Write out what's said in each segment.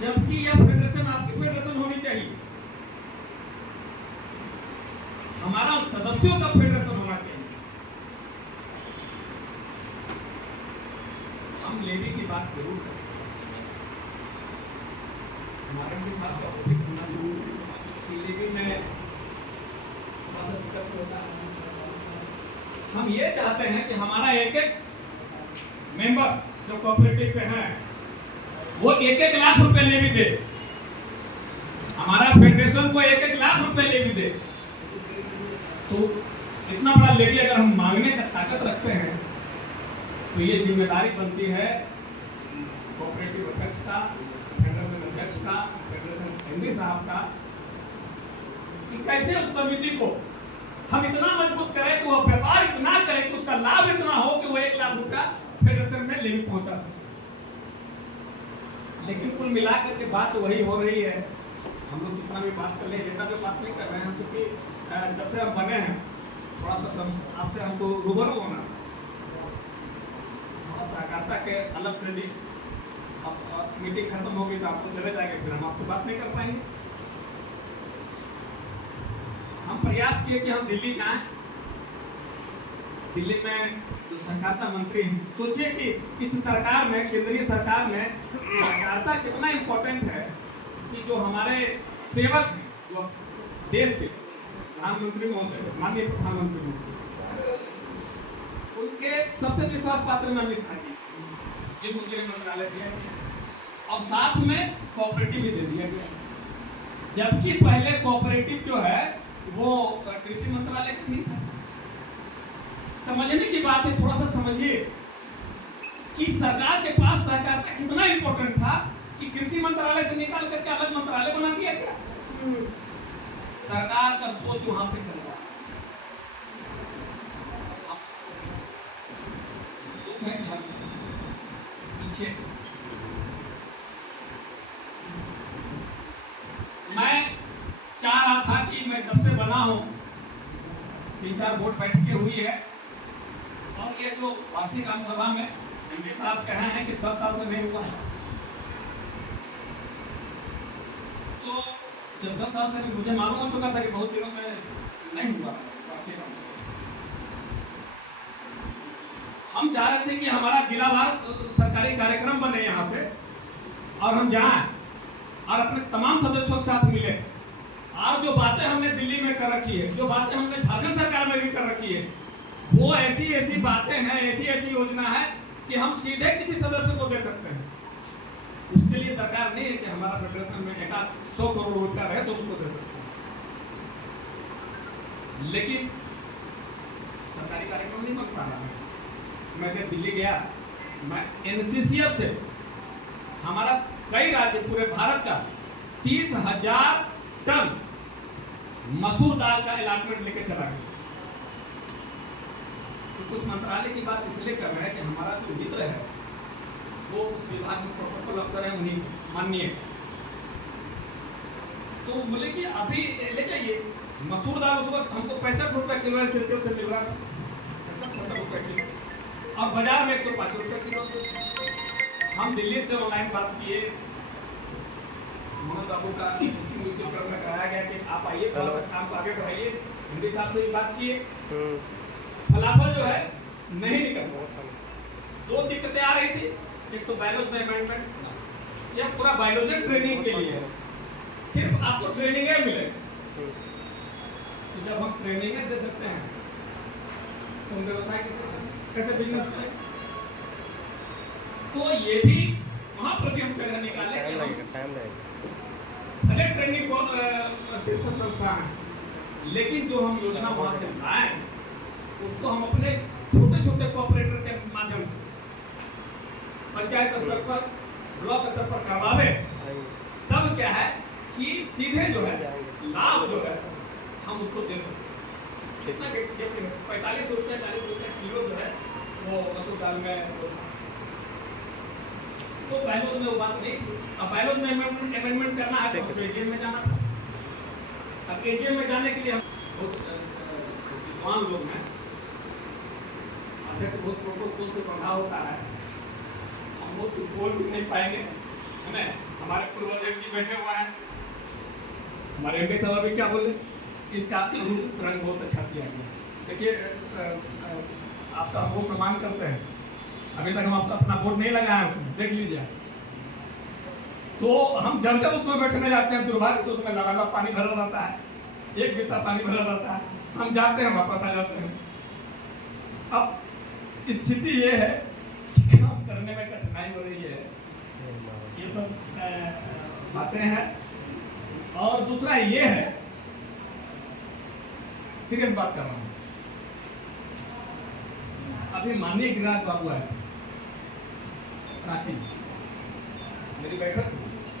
जबकि यह फेडरेशन आपकी फेडरेशन होनी चाहिए, हमारा सदस्यों का फेडरेशन होना चाहिए। हम लेवी की बात जरूर करें, नारायण के साथ का ऑफिस होना जरूरी है, लेवी में थोड़ा सा दिक्कत होता है। हम ये चाहते हैं कि हमारा एक एक मेंबर जो कोऑपरेटिव पे हैं वो 1-1 लाख रुपए लेवी दे, हमारा फेडरेशन को 1-1 लाख रुपए लेवी दे। तो इतना बड़ा लेवी अगर हम मांगने का ताकत रखते हैं तो ये जिम्मेदारी बनती है कोऑपरेटिव अध्यक्ष का, फेडरेशन अध्यक्ष का, फेडरेशन एमडी साहब का, कि कैसे उस समिति को हम इतना मजबूत करें कि वो व्यापार इतना करे कि उसका लाभ इतना हो कि वो 1 लाख रुपया फेडरेशन में लेवी पहुंचा सके। लेकिन कुल मिलाकर के बात वही हो रही है, हम लोग जितना भी बात कर ले जितना भी बात नहीं कर रहे हैं, क्योंकि जब से हम बने हैं थोड़ा सा आपसे हमको रूबरू होना, थोड़ा सहकारिता के अलग से भी अब मीटिंग खत्म होगी तो आपको चले जाएंगे, फिर हम आपसे बात नहीं कर पाएंगे। हम प्रयास किए कि हम दिल्ली जाएं, दिल्ली में जो सहकारिता मंत्री हैं, सोचिए कि इस सरकार में, केंद्रीय सरकार में सहकारिता कितना इम्पोर्टेंट है कि जो हमारे सेवक हैं, जो देश के प्रधानमंत्री महोदय, माननीय प्रधानमंत्री महोदय, उनके सबसे विश्वास पात्र में अमित शाह जी, जिनको गृह मंत्रालय दिया गया, और साथ में कोऑपरेटिव भी दे दिया गया, जबकि पहले कोऑपरेटिव जो है वो कृषि मंत्रालय का नहीं था। समझने की बात है, थोड़ा सा समझिए कि सरकार के पास सहकारिता कितना इंपॉर्टेंट था कि कृषि मंत्रालय से निकाल करके अलग मंत्रालय बना दिया गया। सरकार का सोच वहां पे चल रहा है। पीछे मैं चाह रहा था कि मैं जब से बना हूं 3-4 वोट बैठकें हुई है, और ये जो वार्षिक आम सभा में एमडी साहब कहे हैं कि 10 साल से नहीं हुआ है, तो जब 10 साल से मुझे मालूम हो चुका था कि बहुत दिनों से नहीं हुआ वार्षिक आम सभा। हम चाह रहे थे कि हमारा जिलावार सरकारी कार्यक्रम बने यहाँ से, और हम जाएं और अपने तमाम सदस्यों के साथ मिले, और जो बातें हमने दिल्ली में कर रखी है, जो बातें हमने झारखंड सरकार में भी कर रखी है, वो ऐसी ऐसी बातें हैं, ऐसी ऐसी योजना है कि हम सीधे किसी सदस्य को दे सकते हैं। उसके लिए दरकार नहीं है कि हमारा फेडरेशन में 100 करोड़ रुपया रहे तो उसको दे सकते हैं। लेकिन सरकारी कार्यक्रम नहीं बन पा रहा है। मैं जब दिल्ली गया, मैं एनसीसीएफ से हमारा कई राज्य, पूरे भारत का 30,000 टन मसूर दाल का अलॉटमेंट लेके चला गया। तो उस मंत्रालय की बात इसलिए कर रहे हैं कि हमारा जो मित्र है वो उस विभाग में प्रोटोकॉल अफसर है, उन्हीं माननीय, तो बोले कि अभी ले जाइए मसूर दाल। उस वक्त हमको 65 रुपये किलो से मिल रहा था, 65 रुपये किलो, और बाजार में 105 रुपये किलो। हम दिल्ली से ऑनलाइन बात किए, मोहन बाबू का में कराया गया कि आप आइए, थोड़ा सा काम को आगे बढ़ाइए। एमडी साहब से भी बात किए, फलाफल जो है नहीं निकल रहा। 2 दिक्कतें आ रही थी, एक तो बायोलॉजी में अमेंडमेंट, यह पूरा बायोलॉजी ट्रेनिंग के लिए है, सिर्फ आपको ट्रेनिंग मिले, तो जब हम ट्रेनिंग दे सकते हैं तो हम व्यवसाय कैसे बिजनेस करें। तो ये भी वहां पर भी हम जगह निकाले, भले ट्रेनिंग को शीर्ष संस्था है, लेकिन जो हम योजना वहां से लाए उसको हम अपने छोटे छोटे कोऑपरेटर के माध्यम से पंचायत स्तर पर, ब्लॉक स्तर पर करवावे, तब क्या है कि सीधे जो है लाभ जो है हम उसको दे सकते हैं। 45 रुपये 40 रुपये किलो जो है वो मसूर दाल में, तो बायोलॉजी में वो बात नहीं थी। अब बायोलॉजी में अमेंडमेंट करना है तो एजीएम में जाना था। अब एजीएम में जाने के लिए हम बहुत विद्वान लोग हैं, अध्यक्ष बहुत प्रोटोकॉल से बंधा होता है, हम लोग बोल भी नहीं पाएंगे, है ना। हमारे पूर्वज जी बैठे हुए हैं, हमारे एमपी साहब अभी क्या बोले, इसका रूप रंग बहुत अच्छा किया गया। देखिए आपका हम वो सम्मान करते हैं, अभी तक हम अपना वोट नहीं लगाए उसमें, देख लीजिए। तो हम जब जब उसमें बैठने जाते हैं दुर्भाग्य से उसमें लगातार पानी भरा रहता है, एक बीता पानी भरा रहता है, हम जाते हैं वापस आ जाते हैं। अब स्थिति ये है कि काम करने में कठिनाई हो रही है, ये सब बातें हैं। और दूसरा ये है, सीरियस बात कर रहा हूँ, अभी माननीय गिरिराज बाबू आए रांची, मेरी बैठक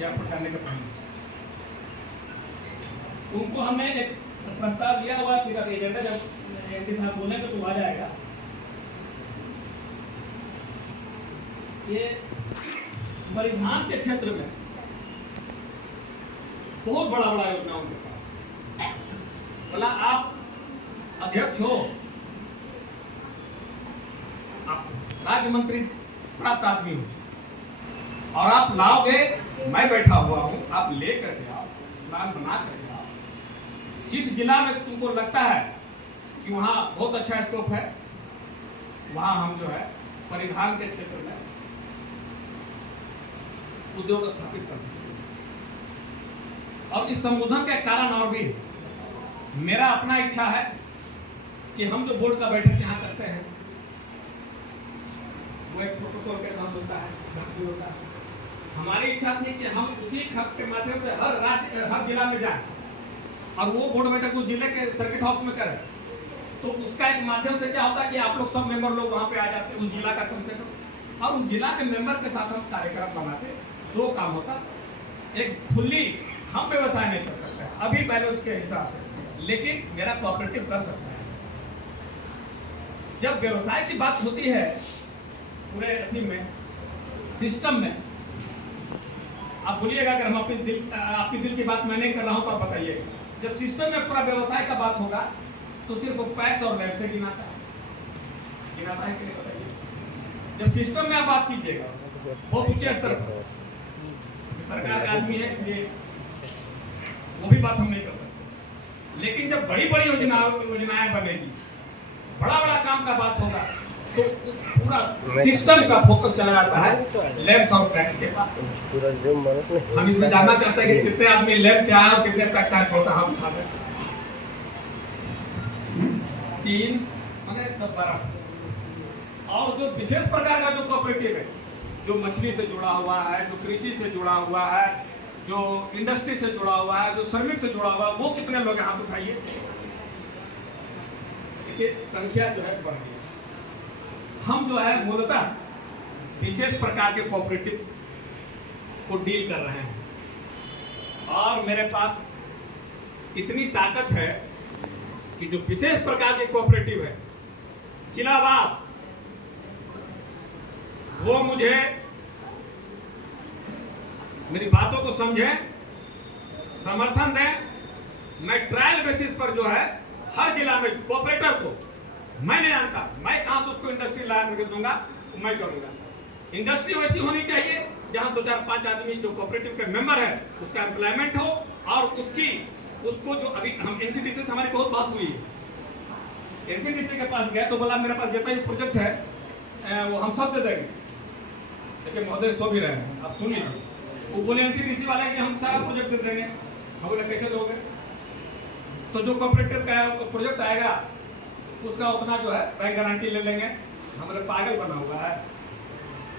एयरपोर्ट जाने के पहले उनको हमने एक प्रस्ताव दिया हुआ, फिर अभी एजेंडा जब एमपी साहब बोले तो आ जाएगा। ये परिधान के क्षेत्र में बहुत बड़ा बड़ा योजना उनके पास, बोला आप अध्यक्ष हो, आप राज्य मंत्री प्राप्त आदमी हो, और आप लाओगे, मैं बैठा हुआ हूं, आप ले करके आओ, प्लान बना करके आओ। जिस जिला में तुमको लगता है कि वहां बहुत अच्छा स्कोप है, वहां हम जो है परिधान के क्षेत्र में उद्योग स्थापित कर सकते हैं। और इस संबोधन के कारण और भी मेरा अपना इच्छा है कि हम जो बोर्ड का बैठक यहाँ करते हैं वो एक प्रोटोकॉल के साथ होता है। हमारी इच्छा थी कि हम उसी खर्च के माध्यम से हर राज्य हर जिला में जाएं और वो बोर्ड बैठक उस जिले के सर्किट हाउस में करें। तो उसका एक माध्यम से क्या होता है कि आप लोग सब मेंबर लोग वहाँ पे आ जाते हैं, उस जिला का कम से कम, और उस जिला के मेंबर के साथ हम कार्यक्रम बनाते। दो काम होता, एक फुल्ली हम व्यवसाय नहीं कर सकते अभी बैलेंस के हिसाब से, लेकिन मेरा कोऑपरेटिव कर सकता है। जब व्यवसाय की बात होती है पूरे अथी में सिस्टम में, आप बोलिएगा अगर हम आपकी दिल की बात मैं नहीं कर रहा हूं तो आप बताइए। जब सिस्टम में पूरा व्यवसाय का बात होगा तो सिर्फ पैक्स और लैब से गिनाता है कि नहीं, बताइए। जब सिस्टम में आप बात कीजिएगा वो ऊंचे स्तर पर, सरकार का आदमी है इसलिए वो भी बात हम नहीं कर सकते। लेकिन जब बड़ी बड़ी योजनाएं बनेगी, बड़ा बड़ा काम का बात होगा, तो पूरा सिस्टम का फोकस चला जाता है लैब्स और पैक्स के पास। हम इसमें जानना चाहते हैं कि कितने आदमी लैब से आए और कितने पैक्स आए, थोड़ा सा हम उठा दें। 3 माने 10-12। और जो विशेष प्रकार का जो कोऑपरेटिव है, जो मछली से जुड़ा हुआ है, जो कृषि से जुड़ा हुआ है, जो इंडस्ट्री से जुड़ा हुआ है, जो श्रमिक से जुड़ा हुआ है, वो कितने लोग हाथ उठाइए। देखिए संख्या जो है बढ़ गई। हम जो है मूलतः विशेष प्रकार के कोऑपरेटिव को डील कर रहे हैं, और मेरे पास इतनी ताकत है कि जो विशेष प्रकार के कोऑपरेटिव है जिलावार, वो मुझे मेरी बातों को समझे, समर्थन दें। मैं ट्रायल बेसिस पर जो है हर जिला में कोऑपरेटर को, मैं नहीं जानता मैं कहां से उसको इंडस्ट्री ला करके दूंगा, मैं करूंगा। इंडस्ट्री वैसी होनी चाहिए जहां 2-4-5 आदमी जो कोऑपरेटिव के मेंबर है उसका एम्प्लॉयमेंट हो, और उसको जो अभी हम एनसीडीसी से हमारी बहुत बात हुई है, एनसीडीसी के पास गए तो बोला मेरे पास जितना भी प्रोजेक्ट है वो हम सब दे देंगे। देखिए महोदय सो भी रहे हैं, आप सुनिए। वो बोले एनसीडीसी वाले कि हम सारा प्रोजेक्ट दे देंगे। हम बोले कैसे दोगे? तो जो कोऑपरेटिव का प्रोजेक्ट आएगा उसका उतना जो है बैंक गारंटी ले लेंगे। हमारे पागल बना हुआ है,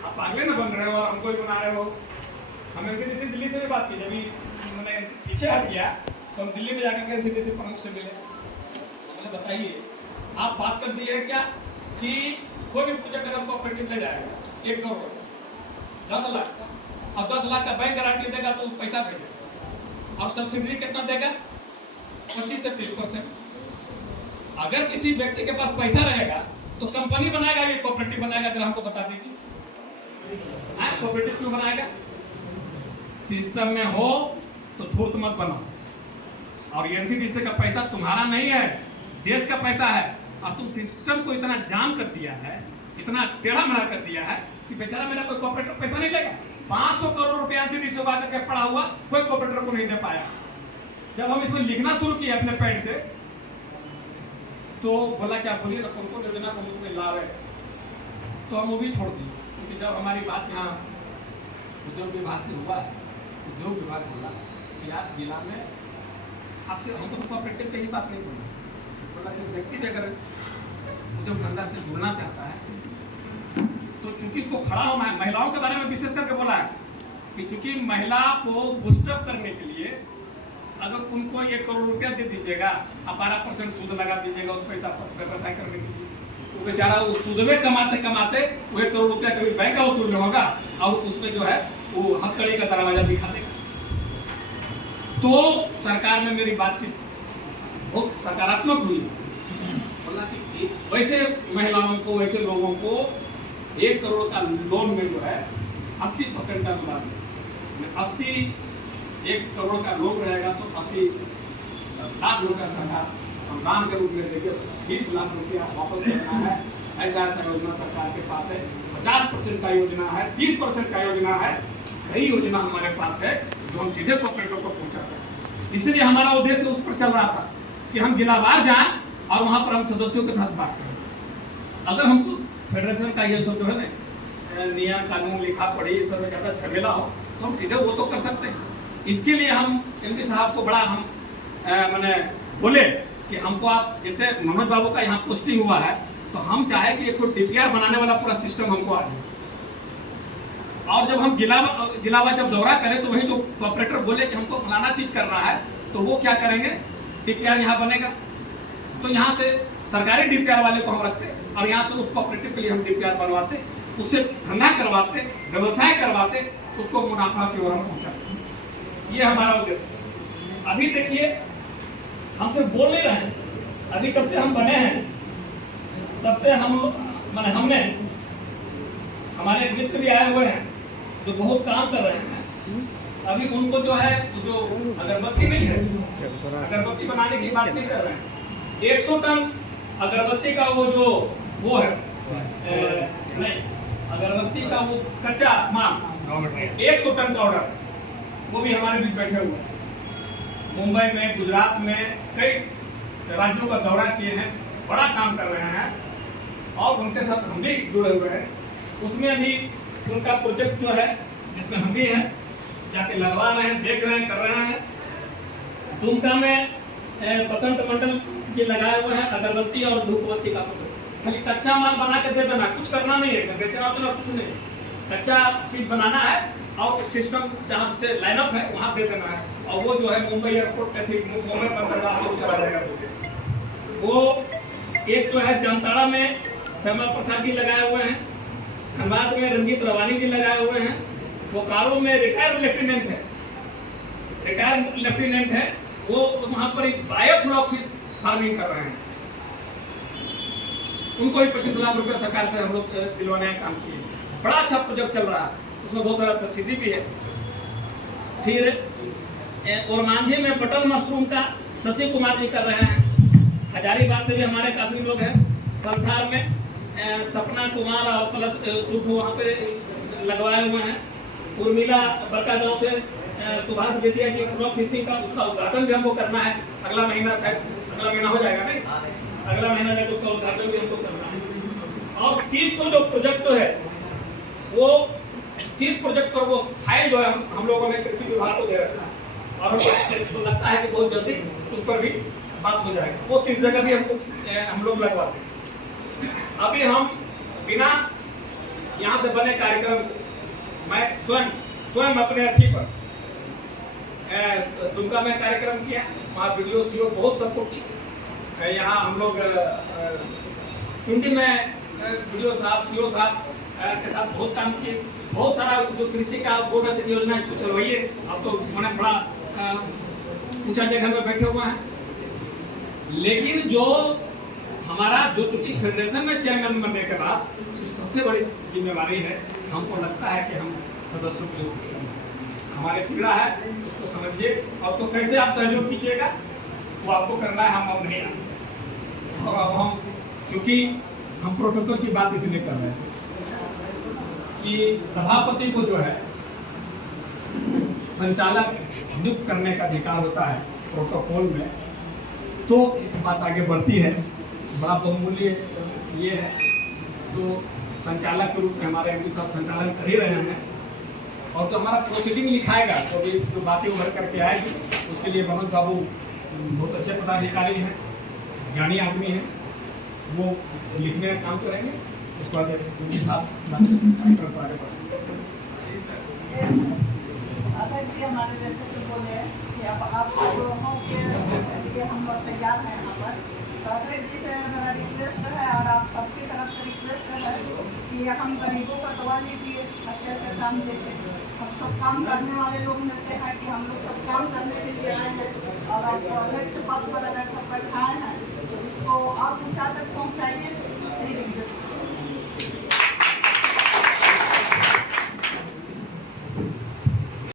आप पागल ना बन रहे हो और हमको ही बना रहे हो। हम एनसीडीसी दिल्ली से भी बात की, जब मैंने पीछे हट गया तो हम दिल्ली में जाकर के एनसीडीसी प्रमुख से मिले। मुझे बताइए आप बात कर दी है क्या कि कोई भी प्रोजेक्ट अगर कोऑपरेटिव ले जाएगा 1 करोड़ 10 लाख और 10 लाख का बैंक गारंटी देगा तो पैसा भेजेगा, और सब्सिडी कितना देगा? 25 से 30%। अगर किसी व्यक्ति के पास पैसा रहेगा तो कंपनी बनाएगा, ये कोऑपरेटिव बनाएगा? अगर हमको बता दीजिए, कोऑपरेटिव क्यों बनाएगा? सिस्टम में हो तो धूर्त मत बनो। और एनसीडीसी का पैसा तुम्हारा नहीं है, देश का पैसा है, और तुम सिस्टम को इतना जाम कर दिया है, इतना टेढ़ा मेढ़ा कर दिया है कि बेचारा मेरा कोई कोऑपरेटिव पैसा नहीं लेगा। 500 करोड़ रुपया एनसीडी से बात करके पड़ा हुआ कोई कोऑपरेटर को नहीं दे पाया। जब हम इसमें लिखना शुरू किए अपने पेड से, तो बोला क्या बोलिए ना कौन योजना को उसमें लाभ है, तो हम वो भी छोड़ दिए। क्योंकि जब हमारी बात यहाँ उद्योग विभाग से हुआ, उद्योग विभाग बोला कि यार जिला में आपसे हम तो कोऑपरेटिव पे ही बात नहीं बोली, बोला कि व्यक्ति भी अगर उद्योग धंधा से जुड़ना चाहता है तो चूंकि इसको खड़ा हो, महिलाओं के बारे में विशेष करके बोला है कि चूंकि महिला को बूस्टअप करने के लिए अगर उनको 1 करोड़ रुपया दे दीजिएगा, आप 12% सूद लगा दीजिएगा उस पैसा पर व्यवसाय करने के लिए, तो बेचारा उस सूदवे कमाते कमाते वो 1 करोड़ रुपया कभी बैंक का वसूल नहीं होगा और उसमें जो है वो हथकड़ी का दरवाजा दिखा देगा। तो सरकार में मेरी बातचीत बहुत सकारात्मक हुई, बोला कि वैसे महिलाओं को, वैसे लोगों को 1 करोड़ का लोन में जो है 80% का अनुदान, 1 करोड़ का लोन रहेगा तो 80 लाख रुपया सरकार अनुदान के रूप में देगी, 20 लाख रुपया वापस करना है। ऐसा योजना सरकार के पास है। 50% का योजना है, 30% का योजना है, कई योजना हमारे पास है जो हम सीधे कोऑपरेटर को पहुंचा सकते। इसलिए हमारा उद्देश्य उस पर चल रहा था कि हम जिलावार जाएं और वहां पर हम सदस्यों के साथ बात करें। अगर हमको फेडरेशन का ये सब जो है ना नियम कानून लिखा पढ़ी इस सब में ज़्यादा झमेला हो तो हम सीधे वो तो कर सकते हैं। इसके लिए हम एमपी साहब को बड़ा हम मैंने बोले कि हमको आप, जैसे मोहम्मद बाबू का यहाँ पोस्टिंग हुआ है तो हम चाहे कि एक तो डीपीआर बनाने वाला पूरा सिस्टम हमको आ जाए, और जब हम जिलावार जब दौरा करें तो वही जो कोऑपरेटर बोले कि हमको फलाना चीज करना है तो वो क्या करेंगे, डीपीआर यहाँ बनेगा तो यहाँ से सरकारी डीपीआर वाले को हम रखते और यहाँ से उस कोऑपरेटिव के लिए हम डीपीआर बनवाते, उससे धंधा करवाते, व्यवसाय करवाते, उसको मुनाफा की ओर हम पहुँचाते। ये हमारा उद्देश्य। अभी देखिए हमसे बोल नहीं रहे हैं, अभी कब से हम बने हैं तब से हमने हमारे मित्र भी आए हुए हैं जो बहुत काम कर रहे हैं। अभी उनको जो है जो अगरबत्ती मिली है, अगरबत्ती बनाने की बात नहीं कर रहे हैं। 100 टन अगरबत्ती का वो है नहीं, अगरबत्ती का वो कच्चा माल 100 टन का ऑर्डर, वो भी हमारे बीच बैठे हुए हैं। मुंबई में, गुजरात में कई राज्यों का दौरा किए हैं, बड़ा काम कर रहे हैं और उनके साथ हम भी जुड़े हुए हैं। उसमें भी उनका प्रोजेक्ट जो है जिसमें हम भी हैं, जाके लगवा रहे हैं, देख रहे हैं, कर रहे हैं। दुमका में बसंत मंडल के लगाए हुए हैं अगरबत्ती और धूपबत्ती का प्रोजेक्ट। खाली कच्चा माल बना के दे देना, कुछ करना नहीं है, बेचना उतना कुछ नहीं, कच्चा चीज बनाना है और सिस्टम जहाँ से लाइनअप है वहाँ दे देना है। और वो जो है मुंबई एयरपोर्ट पे थी, मुंबई बंदरगाह से वो चला जाएगा। वो एक जो है जामताड़ा में श्यामा प्रसाद जी लगाए हुए हैं, धनबाद में रंजीत रवानी जी लगाए हुए हैं, बोकारो में रिटायर्ड लेफ्टिनेंट है, वो वहाँ पर एक बायोफ्लॉक्स फार्मिंग कर रहे हैं। उनको ही 25 लाख रुपया सरकार से हम लोग दिलवाने का काम किए। बड़ा अच्छा प्रोजेक्ट चल रहा है, उसमें बहुत सारा सब्सिडी भी है। फिर और मांझी में बटन मशरूम का शशि कुमार जी कर रहे हैं। हजारीबाग से भी हमारे काफी लोग हैं। कंसार में सपना कुमार और प्लस कुछ वहाँ पे लगवाए हुए हैं। उर्मिला बड़का गाँव से सुभाष बेदिया जी फ्लॉक फिशिंग का उसका उद्घाटन भी हमको करना है अगला महीना, शायद अगला महीना हो जाएगा नहीं, अगला महीना जाकर उसका उद्घाटन भी हमको करना है। और 30 जो प्रोजेक्ट है वो 30 प्रोजेक्ट पर वो फाइल जो है हम लोगों ने कृषि विभाग को दे रखा है और हमको लगता है कि बहुत जल्दी उस पर भी बात हो जाएगी। वो 30 जगह भी हम लोग लगवाते हैं। अभी हम बिना यहाँ से बने कार्यक्रम, मैं स्वयं अपने अथी पर दुमका में कार्यक्रम किया, वहाँ वीडियो सीओ बहुत सपोर्ट की। यहाँ हम लोग टुंडी में वीडियो साहब, सीओ साहब के साथ बहुत काम किए। बहुत सारा जो कृषि का बोर्ड योजना इसको चलवाइए, अब तो उन्होंने बड़ा ऊंचा जगह में बैठे हुए हैं। लेकिन जो हमारा जो चूंकि फेडरेशन में चेयरमैन बनने के बाद जो सबसे बड़ी जिम्मेवारी है, हमको लगता है कि हम सदस्यों के लिए कुछ हमारे पीड़ा है उसको समझिए और तो कैसे आप सहयोग कीजिएगा वो आपको करना है, हम अब नहीं आए। और अब हम चूंकि हम प्रोटोकॉल की बात इसलिए कर रहे हैं कि सभापति को जो है संचालक नियुक्त करने का अधिकार होता है प्रोटोकॉल में, तो बात आगे बढ़ती है। बड़ा बहुमूल्य ये है, तो संचालक के रूप में हमारे एमडी साहब संचालन कर ही रहे हैं, और जो हमारा प्रोसीडिंग लिखाएगा तो अभी जो बातें उभर करके आएगी, उसके लिए मनोज बाबू बहुत अच्छे पदाधिकारी हैं, ज्ञानी आदमी हैं, वो लिखने का काम करेंगे। उसके बाद उनके साथ आगे अध्यक्ष जी हमारे जैसे तो बोले कि अब आप सब लोगों के लिए हम लोग तैयार हैं यहाँ पर। तो अध्यक्ष जी से मेरा रिक्वेस्ट है और आप सबकी तरफ से रिक्वेस्ट है कि हम गरीबों का दवा लीजिए, अच्छे से काम देते। हम सब काम करने वाले लोग में से है कि हम लोग सब काम करने के लिए आए हैं, और आप अध्यक्ष पद पर अगर सब बैठाए हैं तो इसको आप ऊँचा तक पहुँचाइए।